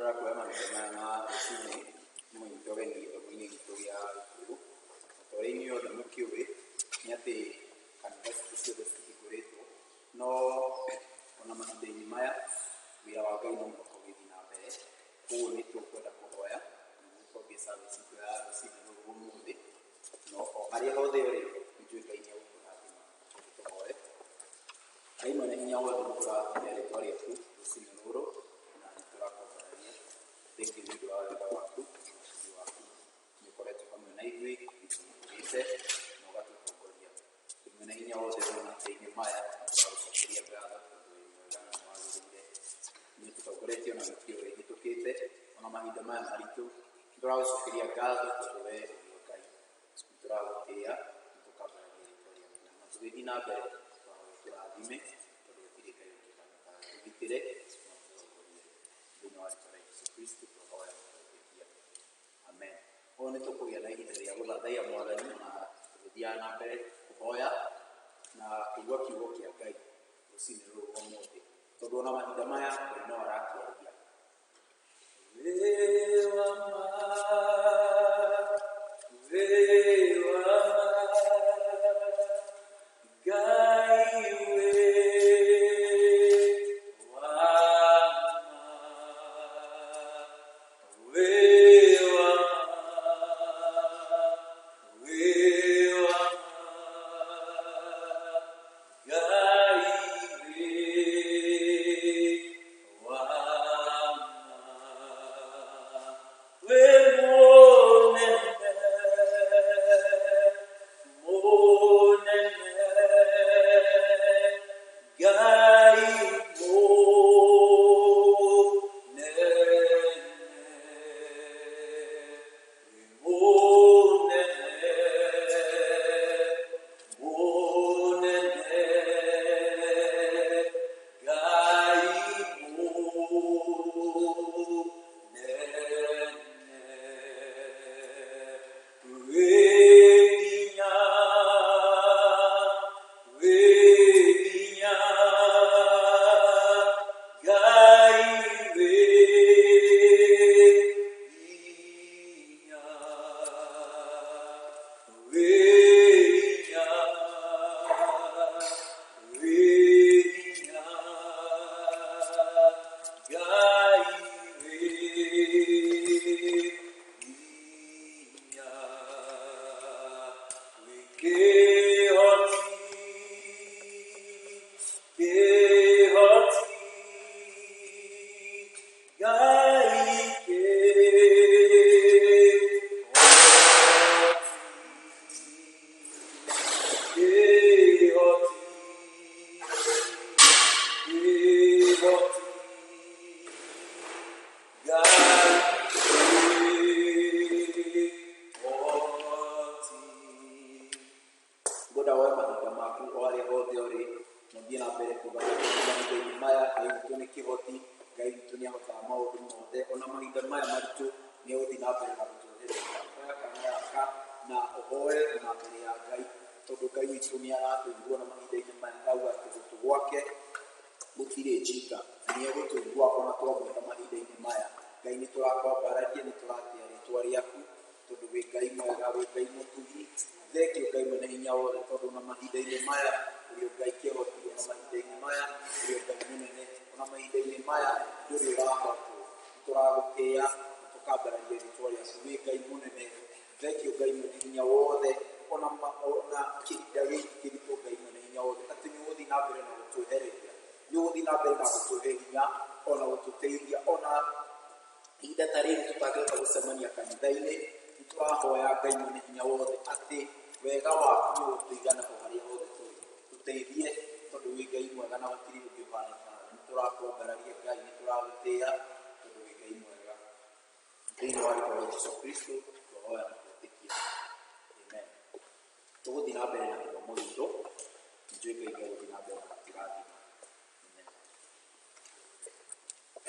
Tora kwa maana na chini mwito wengi mwini kutogia kuru tori ni yo no kiwe nyate kanisa tusiwe tukikureto no ona mahinde ni maya wira wa Ngai no mukogithi na mbere kuo ni tukwenda kuhoya nuko bisa siku ya siku no mundi no ari hothe ri njuika inya ukurathima tuhoye ai mana inya wa ukurathima ri twari ku usinuro na turakoraria thingi ni wa waku nikoretwo hamwe na ithuĩ itũmũkĩrĩte na ũgatũtongoria twĩna hinya wothe na thĩinĩ maya tũgũcokeria ngatho tondũ wĩ mwega na nĩwagĩrĩire nĩtũtongoretie ona gĩkĩro gĩhĩtũkĩte ona mahinda maya maritũ nĩtũragũcokeria ngatho tondũ wee ũrĩ Ngai nĩtũragũtĩĩa nĩtũkambararia rĩĩtwa rĩaku na tũgĩthiĩ na mbere tũrathime tondũ gũtirĩ Ngai ũngĩ ta tũgitĩre na tũtongorie thĩinĩ wa rĩĩtwa rĩa Jesũ Kristo tũhoya tũgĩthiia amen. Ona tukugia na ihinda rĩa gũthathaiya Mwathani na tũgĩthiaga na mbere kũhoya na kũigua kiugo kĩa Ngai rũciinĩ rũrũ rwa ũmũthĩ tondũ ona mahinda maya Ngai no arakĩaria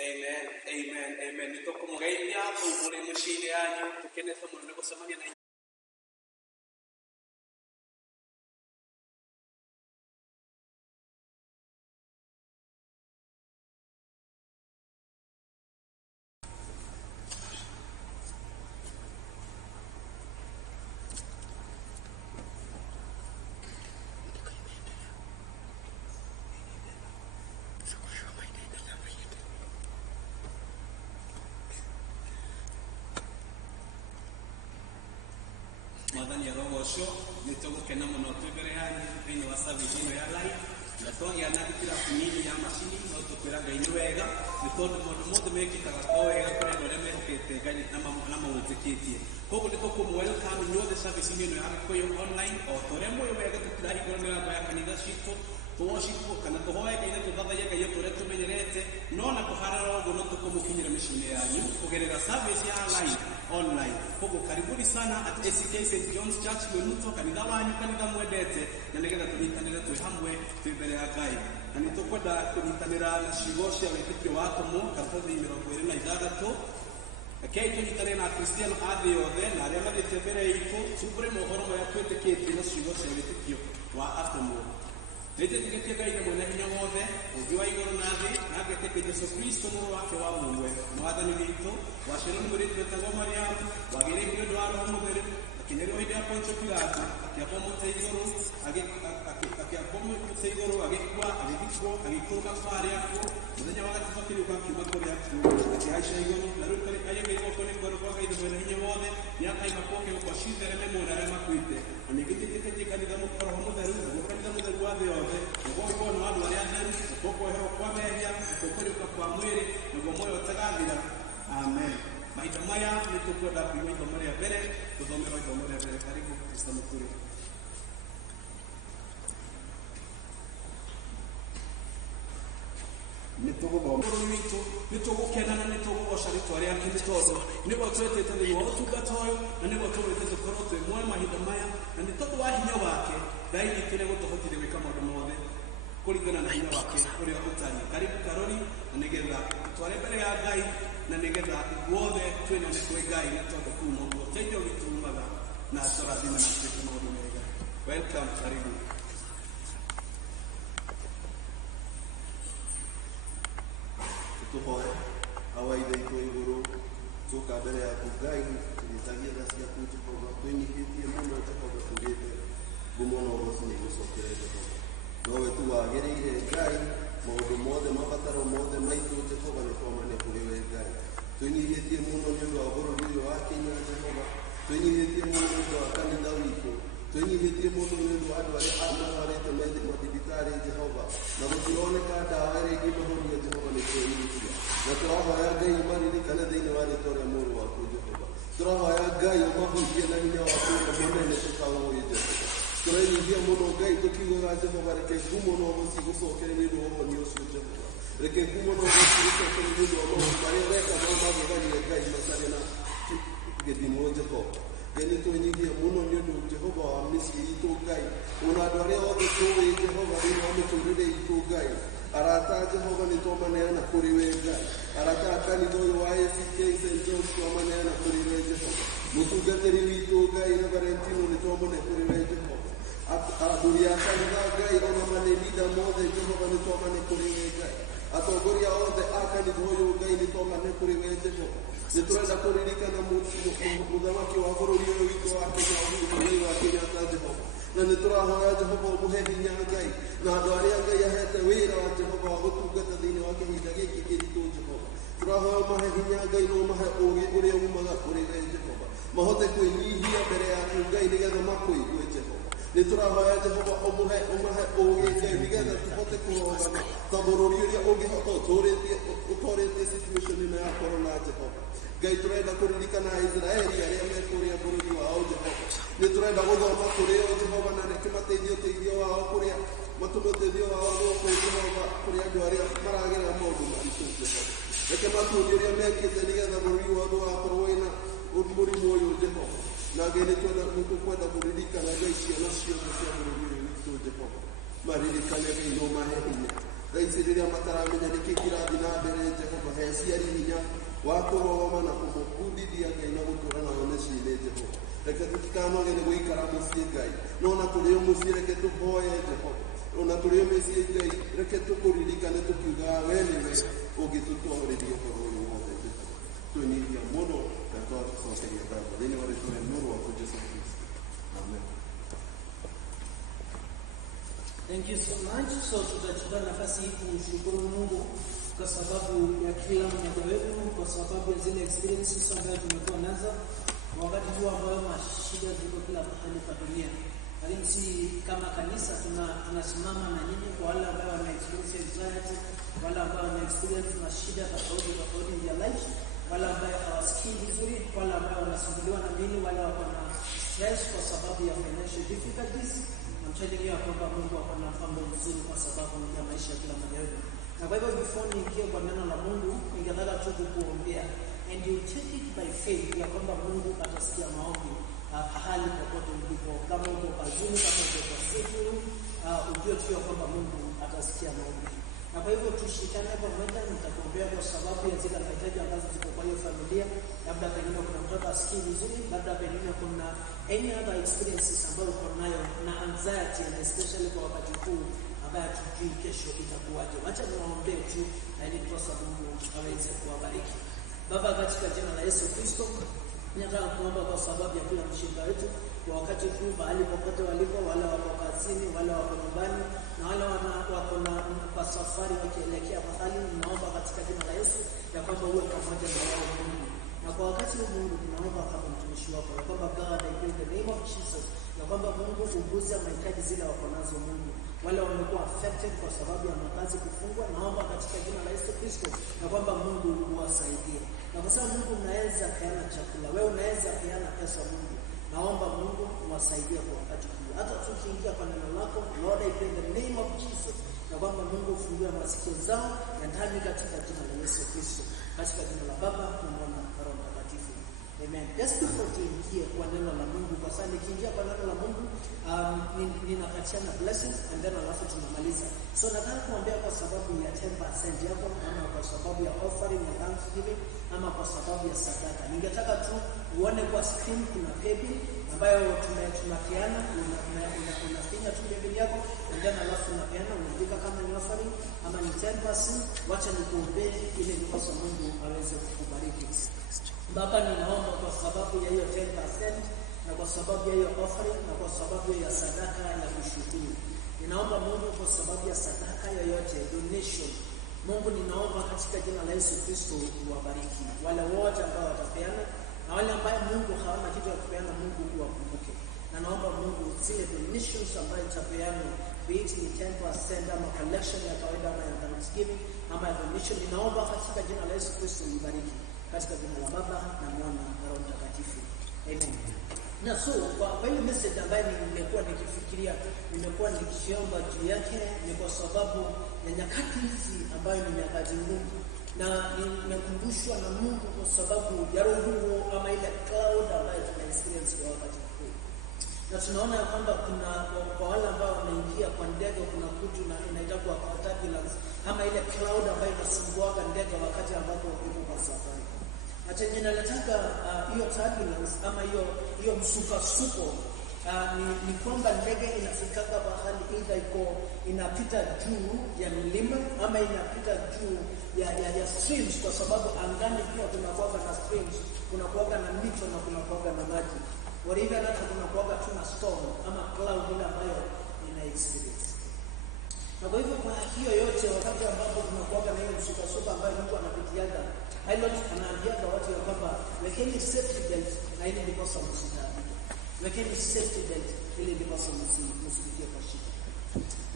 Amen, amen, amen. Nitokumgeithia kũmbũrĩ mũciĩ-inĩ yanyu tũkenete mũno nĩ gũcemania na rosho nitogukena muno twibere hani thini wa service ino ya live na twagia na kira kunini ya mashini no tukwira ngai wega ni tondu mundu mothe mekikaga o wega kuri ndore mehokete ngai na mawitikitie koguo niko kumwelcome nyothe service ino ya koyo online o toremo wega tukirahi kuri ngamba ya kanitha citu tuwashiku kana tuhoe kaina tuthathaia ngai turia tumenyerete no na kuharara uguo no tukumukinyira micini yanyu kugerera service ya live online. Koguo karibuni sana at ACK St. John's Church Mwenuto, kanitha wanyu, kanitha mwendete, na nigetha tunyitanire twi hamwe twi mbere ya Ngai. Na nitukwenda kunyitanira na ciugo cia wĩtĩkio wa tũmũ karatathi 26. Rekei tunyitanire na Kristiano a thĩ yothe na arĩa mathiĩte mbere itũ tumbũre mohoro marĩa twĩtĩkĩtie na ciugo cia wĩtĩkio wa atũmũ. Nĩtĩtĩkĩtie Ngai nĩ mwene hinya wothe, ũngĩ wa igũrũ na thĩ, na ngetĩkia Jesũ Kristo mũrũ wake wa mũmwe, mwathani witũ, waciarwo nĩ mũirĩtu wĩtagwo Mariamu, wagĩrĩirwo nĩ ũndũ wa Roho Mũtheru, akinyĩrĩrwo hĩndĩ ya Pontio Pilato, akĩambwo mũtĩ igũrũ, agĩkua, agĩthikwo, agĩikũrũka kwarĩ akuo, mũthenya wa gatatũ akĩriũka akiuma kũrĩ akuo, akĩhaica igũrũ, na rĩu aigĩrĩirwo guoko nĩ kwerũ kwa Ngai mwene hinya wothe, nĩakaima kuo kĩrĩko ciothe mũndũ arĩa makuĩte. Na ningĩ tĩtĩkĩtie kanitha Roho Mũtheru, naguo kanitha mũtheru wa thĩ yothe, naguo ũiguano wa andũ arĩa atheru, nakuo kweherwo kwa mehia, nakuo kũriũka kwa mwĩrĩ, naguo muoyo ũtagathira. Amen. Mahinda maya nĩtũkwenda kuigua ithomo rĩa mbere, tũthomera ithomo rĩa mbere. Karibu Mr. Mũkũri. Nĩtũgũthoma bũrũri witũ, nĩtũgũkena na nĩtũgũgoca rĩtwa rĩake nĩ tondũ nĩguo twĩtĩte thĩinĩ wa ũtungata ũyũ na nĩguo tũgwĩte tũkorwo twĩ muoyo mahinda maya, na nĩ tondũ wa hinya wake Ngai witũ nĩgũtũhotithia gwĩka maũndũ mothe kũringana na hinya wake ũrĩa ũtariĩ. Karibu Karoli, na nĩgetha tware mbere ya Ngai na nĩgetha ithuothe twĩnane kwĩ Ngai nĩ tondũ kũu noguo ũteithio witũ umaga na tũrathime na twĩke maũndũ mega. Welcome, karibu. Tuhoe awaitha itũ igũrũ tũka mbere yaku Ngai tũgĩtagia tha ciaku Jehova, twĩnyihĩtie mũno Jehova, tugĩte ngumo na ũhoti nĩigũcokere Jehova. Nowe tu wagĩrĩire Ngai, maũndũ mothe mabataro mothe maitũ Jehova nĩtwamane kũrĩ we Ngai. Twĩnyihĩtie mũno nĩ ũndũ wa bũrũri ũyũ wa Kenya Jehova, twĩnyihĩtie mũno nĩ ũndũ wa kanitha witũ, twĩnyihĩtie mũno nĩ ũndũ wa andũ arĩa marwarĩte mathibitarĩ Jehova, na gũtironeka ndawa ĩrĩa ingĩmahonia Jehova, nĩtwĩnyihĩtie na tũrahoya Ngai ũmaririkane thĩinĩ wa rĩĩtwa rĩa mũrũ waku Jehova. Tũrahoya Ngai ũmahutie na hinya waku mũnene tũkaũĩ Jehova. Tũrenyihia mũno Ngai tũkiugaga Jehova, reke ngumo na ũhoti gũcokere nĩ ũndũ wa ũhoni ũcio Jehova, reke ngumo na ũhoti gũcokere nĩ ũndũ wa maũndũ marĩa ũreka no magegania Ngai matarĩ na gĩthimo Jehova. Ngai nĩtwĩnyihia mũno nĩ ũndũ Jehova wa mĩciĩ itũ Ngai, ona andũ arĩa othe tũĩ Jehova thĩinĩ wa mĩtũrĩre itũ Ngai, arata Jehova nĩtwamaneana kũrĩ we Ngai, arata a kanitha ũyũ wa ACK St. John's twamaneana kũrĩ we Jehova, mũtungatĩri witũ Ngai Reverendino nĩtwamane kũrĩ we Jehova, athuri a kanitha Ngai ona manĩrinda mothe Jehova nĩtwamane kũrĩ we Ngai, atongoria othe a kanitha ũyũ Ngai nĩtwamane kũrĩ we Jehova. Nĩtũrenda kũririkana mũthamaki wa bũrũri ũyũ witũ wa Kenya, Mũigai wa Kenyatta Jehova, na nĩtũrahoya Jehova ũmũhe hinya Ngai, na andũ arĩa Ngai ahete wĩra wa Jehova wa gũtungata thĩinĩ wa kĩhinda gĩkĩ kĩritũ Jehova, tũrahoya ũmahe hinya Ngai na ũmahe ũũgĩ ũrĩa umaga kũrĩ we Jehova, mahote kwĩnyihia mbere yaku Ngai nĩgetha makũigue Jehova. Nĩtũrahoya Jehova ũmahe ũũgĩ Ngai nĩgetha tũhote kũrogana ta bũrũri ũrĩa ũngĩhota ũtũrĩtie situation ĩno ya corona Jehova. Ngai tũrenda kũririkana Aisiraeli arĩa me kũrĩa bũrũri wao Jehova, nĩtũrenda gũthoma kũrĩ o Jehova, na reke mateithie ũteithio wao kũrĩa matũme ũteithio wao gũkũ Jehova kũrĩ andũ arĩa maragerera maũndũ maritũ Jehova. Reke matuonie ũrĩa mekĩte nĩgetha bũrũri wao ndũgakorwo wĩna mũrimũ ũyũ Jehova. Na Ngai nĩtũkwenda kũririkana Ngai ciana ciothe cia bũrũri ũyũ witũ Jehova, maririkane Ngai no mahe hinya Ngai rĩrĩa mataramenya nĩkĩ kĩrathiĩ na mbere Jehova, he aciari hinya wa kũrogoma na kũmũbundithia Ngai na gũtũũra nao mĩciĩ-inĩ Jehova. Reke tũtikanoge nĩ gũikara mũciĩ Ngai, no ona tũrĩ o mũciĩ reke tũhoye Jehova, ona tũrĩ o mĩciĩ Ngai reke tũkũririkane tũkiugaga we nĩwe ũngĩtũtwarĩria ũhoro ũyũ wothe Jehova. Twĩnyihia mũno na twatũcokeria ngatho thĩinĩ wa rĩĩtwa rĩa mũrũ waku Jesũ Kristo. Amen. Thank you so much. So tutachukua nafasi hii kumshukuru Mungu kwa sababu ya kila mmoja wetu, kwa sababu ya zile experiences ambazo tumekuwa nazo wakati huu ambao mashida ziko kila mahali pa dunia. Lakini si kama kanisa tunasimama na nyinyi kwa wale ambao wana experience anxiety, wale ambao wana experience mashida tofauti in their life, wale ambao hawasikii vizuri, wale ambao wanasumbuliwa na nini, wale wako na stress kwa sababu ya financial difficulties. Namtelekea kwamba Mungu ako na mpango mzuri kwa sababu ya maisha ya kila mmoja wetu. Na kwa hivyo before niingie kwa neno la Mungu, ningetaka tu kukuombea and you take it by faith ya kwamba Mungu atasikia maombi hali popote ulipo. Kama uko kazini, kama uko kwa siku, ujue tu kwamba Mungu atasikia maombi. Na kwa hivyo tushikane pamoja, nitakuombea kwa sababu ya zile mahitaji ambazo ziko kwa hiyo familia. Labda pengine kuna mtoto asikii vizuri, labda pengine kuna any other experiences ambayo uko nayo na anxiety, and especially kwa wakati huu ambaye hatujui kesho itakuwaje. Wacha niwaombee tu ili kwa Mungu aweze kuwabariki. Baba, katika jina la Yesu Kristo, ninataka kuomba kwa sababu ya kila mshirika wetu kwa wakati huu, mahali popote walipo, wale wako kazini, wale wako nyumbani, na wale wako na kwa safari wakielekea mahali. Ninaomba katika jina la Yesu ya kwamba uwe pamoja na wao Mungu. Na kwa wakati huu Mungu, tunaomba kama mtumishi wako ya kwamba God, I pray in the name of Jesus, ya kwamba Mungu uguze mahitaji zile wako nazo Mungu. Wale wamekuwa affected kwa sababu ya makazi kufungwa, naomba katika jina la Yesu Kristo ya kwamba Mungu uwasaidie. Na kwa sababu Mungu unaweza peana chakula, wewe unaweza peana pesa Mungu. Naomba Mungu uwasaidie kwa wakati huu. Hata tukiingia kwa neno lako, Lord, I pray in the name of Jesus, na kwamba Mungu ufungue masikio zao ya ndani katika jina la Yesu Kristo. Katika jina la Baba na Mwana na Roho Mtakatifu. Amen. Just before tuingie kwa neno la Mungu, kwa sababu nikiingia kwa neno la Mungu, ninapatiana blessings and then alafu tunamaliza. So nataka kuambia kwa sababu ya 10% yako, ama kwa sababu ya offering ya Thanksgiving, ama kwa sababu ya sadaka. Ningetaka tu uone kwa screen kuna paybill ambayo tunapeana, unafinya tu paybill yako and then alafu unapeana, unaandika kama ni offering ama ni 10%. Wacha nikuombee ili nikosa Mungu aweze kukubariki. Baba, ninaomba kwa sababu ya hiyo 10% na kwa sababu ya hiyo offering na kwa sababu ya sadaka ya kushukuru. Ninaomba Mungu kwa sababu ya sadaka yoyote, donation. Mungu, ninaomba katika jina la Yesu Kristo uwabariki. Wale wote ambao watapeana na wale ambao Mungu hawana kitu ya kupeana, Mungu uwakumbuke. Na naomba Mungu zile donations ambayo itapeana, be it ni 10% ama collection ya kawaida ama ya Thanksgiving ama ya donation, ninaomba katika jina la Yesu Kristo uibariki. Katika jina la Baba na Mwana na Roho Mtakatifu. Amen. Na so kwa ile message ambayo nimekuwa nikifikiria, nimekuwa nikiomba juu yake, ni kwa sababu ya nyakati hizi ambayo ni nyakati ngumu, na nimekumbushwa na Mungu kwa sababu ya roho ama ile cloud ambayo tuna experience kwa wakati huu. Na tunaona ya kwamba kuna kwa wale ambao wameingia kwa ndege, kuna kutu na inaitwa turbulence, ama ile cloud ambayo inasumbuaga ndege wakati ambapo uko kwa safari. Hata ninataka hiyo turbulence ama hiyo msukasuko ni kwamba ndege inafika bahari, either inapita juu ya milima ama inapita juu ya streams, kwa sababu angani pia kunakuwa na streams, kunakuwa na mito na kunakuwa na maji. Whatever hata kunakuwa tu na storm ama cloud ile ambayo ina experience. Na kwa hivyo kwa hiyo yote, wakati ambapo tunakuwa na hiyo msukasuko ambayo mtu anapitiaga, pilot anaambia watu ya kwamba wekeni safety belt na ile ndipo msita. Wekeni safety belt ili ndipo msipitie kwa shida.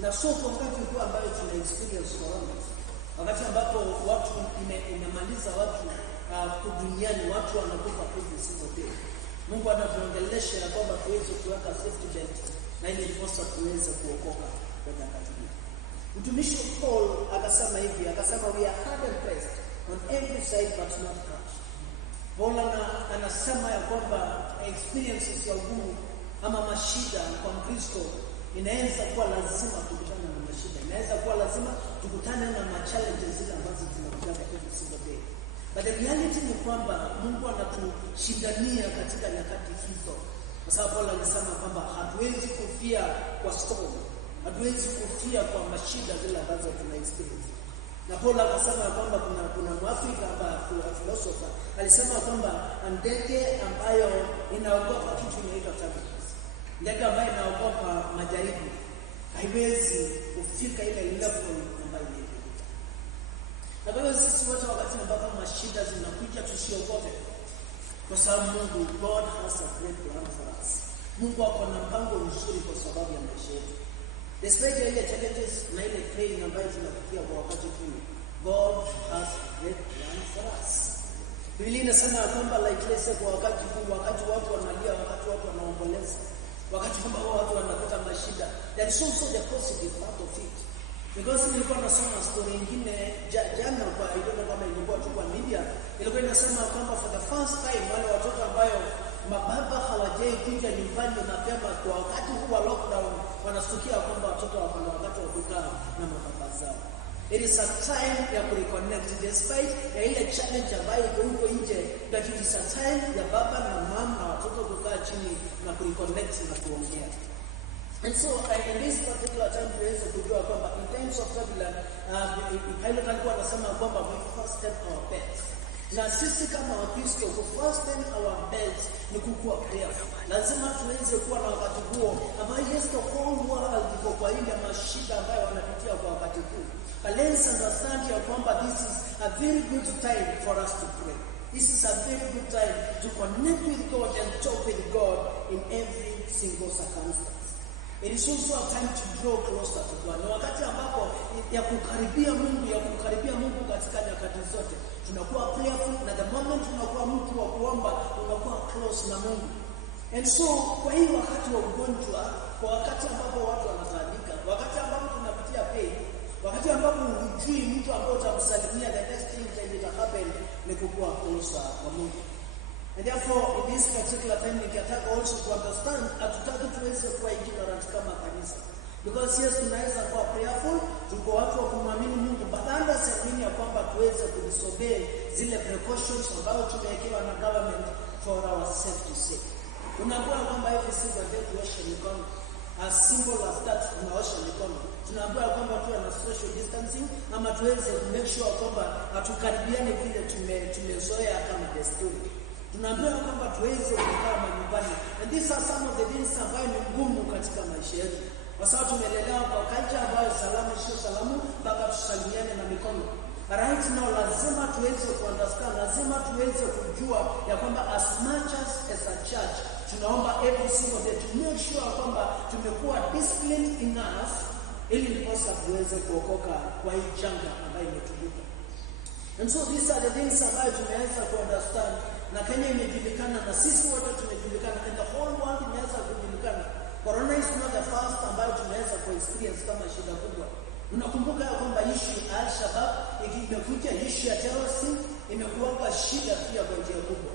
Na so kwa wakati huu ambayo tuna experience corona, wakati ambapo watu imemaliza watu duniani, watu wanakufa every single day, Mungu anatuongelesha ya kwamba tuweze kuweka safety belt na ili ndipo tuweze kuokoka kwa wakati huu. Mtumishi Paul akasema hivi, akasema we are hard and pressed on every side but not crushed. Paul anasema ya kwamba experiences ya ugumu ama mashida kwa Mkristo inaweza kuwa lazima tukutane na mashida, inaweza kuwa lazima tukutane na challenges zile ambazo tunakuta every single day. But the reality ni kwamba Mungu anatushindania katika nyakati hizo. Kwa sababu Paul alisema kwamba hatuwezi kufia kwa storm, hatuwezi kufia kwa mashida zile ambazo tuna experience. Na Paul akasema kwamba kuna Mwafrika ambaye philosopher alisema kwamba ndege ambayo inaogopa kitu inaitwa turbulence, ndege ambayo inaogopa majaribu haiwezi kufika ile level ambayo ni. Na kwa hiyo sisi wote wakati ambapo mashida zinakuja tusiogope. Kwa sababu Mungu, God has a great plan for us. Mungu ako na mpango mzuri kwa sababu ya maisha yetu. Despite ile challenges na ile pain ambayo tunapitia kwa wakati huu, God has a great plan for us. Biblia inasema kwamba like let's say kwa wakati huu, wakati watu wanalia, wakati watu wanaomboleza, wakati kwamba watu wanapata mashida, there is also the positive part of it. Because nilikuwa nasoma story nyingine jana kwa I don't know kama ilikuwa tu kwa media, ilikuwa inasema kwamba for the first time wale watoto ambayo mababa hawajai kuja nyumbani mapema kwa wakati huu wa lockdown, wanasikia kwamba watoto wako na wakati wa kukaa na mababa zao. It is a time ya kureconnect despite ya ile challenge ambayo iko huko nje, but it is a time ya baba na mama na watoto kukaa chini na kureconnect na kuongea. And so in this particular time tuweze kujua kwamba in times of turbulence, Pilate alikuwa anasema kwamba we fasten our beds. Na sisi kama Wakristo ku fasten our beds ni kukua prayerful. Lazima tuweze kuwa na wakati huo ambao yes the whole world iko kwa ile mashida ambayo wanapitia kwa wakati huu. But let's understand ya kwamba this is a very good time for us to pray. This is a very good time to connect with God and talk with God in every single circumstance. It is also a time to draw closer to God. Na wakati ambapo ya kukaribia Mungu katika nyakati zote. Tunakuwa prayerful na the moment tunakuwa mtu wa kuomba, tunakuwa close na Mungu. And so kwa hiyo wakati wa ugonjwa, kwa wakati ambapo watu wanataabika, wakati ambapo tunapitia pain, wakati ambapo hujui mtu ambaye utamsalimia, the next thing that will happen ni kukuwa closer kwa Mungu. And therefore, in this particular time, we can also to understand hatutaki tuweze kuwa ignorant kama kanisa. Because yes, tunaweza kuwa prayerful, tuko watu wa kumwamini Mungu, but understanding ya kwamba tuweze kudisobey zile precautions ambazo tumewekewa na government for our safety sake. Tunaambiwa kwamba every single day tuoshe mikono. As simple as that, tunaosha mikono. Tunaambiwa kwamba tuwe na social distancing, ama tuweze make sure kwamba hatukaribiani vile tumezoea kama desturi. Tunaambiwa kwamba tuweze kukaa nyumbani. And these are some of the things ambayo ni ngumu katika maisha yetu. Kwa sababu tumelelewa kwa culture ambayo salamu sio salamu, mpaka tusalimiane na mikono. Right now lazima tuweze kuunderstand, lazima tuweze kujua ya kwamba as much as a church, tunaomba every single day to make sure kwamba tumekuwa disciplined enough ili ndiposa tuweze kuokoka kwa hii janga ambayo imetukuta. And so these are the things ambayo tumeweza kuunderstand. Na Kenya imejulikana na sisi wote tumejulikana and the whole world imeweza kujulikana. Corona is not the first ambayo tumeweza ku-experience kama shida kubwa. Unakumbuka ya kwamba issue Al-Shabaab ikikuja issue ya terrorism imekuwa shida pia kwa njia kubwa.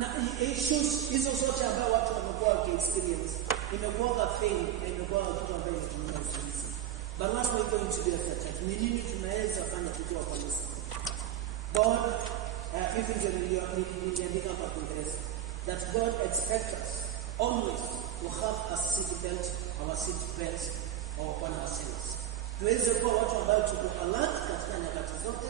Na issues hizo zote ambayo watu wamekuwa ku-experience imekuwa fail na imekuwa kitu ambacho tunaona sisi. But what we going to do as a church? Ni nini tunaweza fanya tukiwa kanisa? God hivi ndio niliandika kwa Kiingereza that God expects us always to have a seat belt on ourselves. Tuweze kuwa watu ambao tuko alert katika nyakati zote,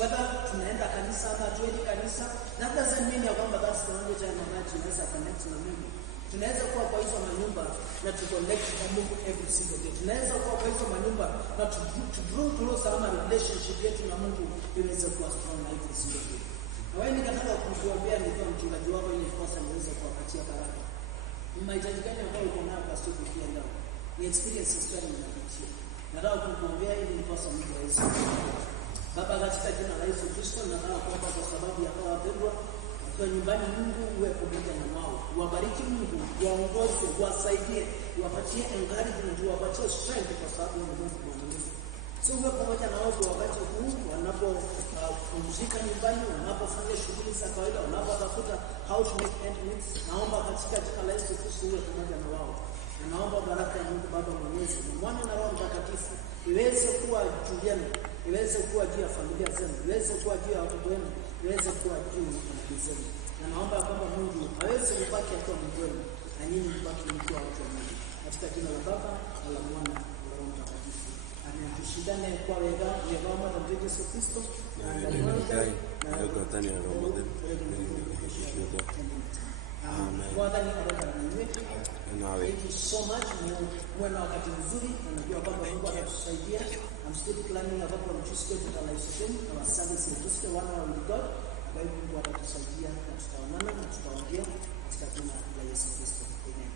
whether tunaenda kanisa ama tuendi kanisa. That doesn't mean kwamba that's the only time that tunaweza connect na Mungu. Tunaweza kuwa kwa hizo manyumba na to connect na Mungu every single day. Tunaweza kuwa kwa hizo manyumba na to draw closer ama relationship yetu na Mungu iweze kuwa strong every single day. Na wewe nikataka kukuombea nikiwa mchungaji wako ili kosa niweze kuwapatia baraka. Ni mahitaji gani ambayo uko nayo kwa siku hii leo? Ni experiences gani unapitia? Nataka kukuombea ili kosa Mungu aweze. Baba, katika jina la Yesu Kristo, nataka kuomba kwa sababu ya hawa wapendwa kwa nyumbani, Mungu uwe pamoja na wao. Wabariki Mungu, waongoze, wasaidie, wapatie encouragement, wapatie strength kwa sababu ni Mungu mwaminifu. So uwe pamoja na wao wakati huu wanapopumzika nyumbani, wanapofanya shughuli za kawaida, wanapotafuta how to make ends meet. Naomba katika jina la Yesu Kristo uwe pamoja na wao. Na naomba baraka ya Mungu Baba Mwenyezi, na Mwana na Roho Mtakatifu iweze kuwa juu yenu, iweze kuwa juu ya familia zenu, iweze kuwa juu ya watoto wenu, iweze kuwa juu ya ndugu zenu. Na naomba kwamba Mungu aweze kubaki akiwa Mungu wenu, na nyinyi mbaki mkiwa watu wa Mungu. Katika jina la Baba na la Mwana na Roho Mtakatifu. Amen. Tushindane kwa wega ya Baba na Yesu Kristo na ndani ya roho yetu. Amen. Thank you so much. Mwe na wakati mzuri. Najua kwamba Mungu atatusaidia. I'm still planning about on Tuesday to live stream our service on Tuesday 1 hour with God. Kwa hivyo Mungu atatusaidia na tutaonana na tutaongea katika jina la Yesu Kristo. Amen.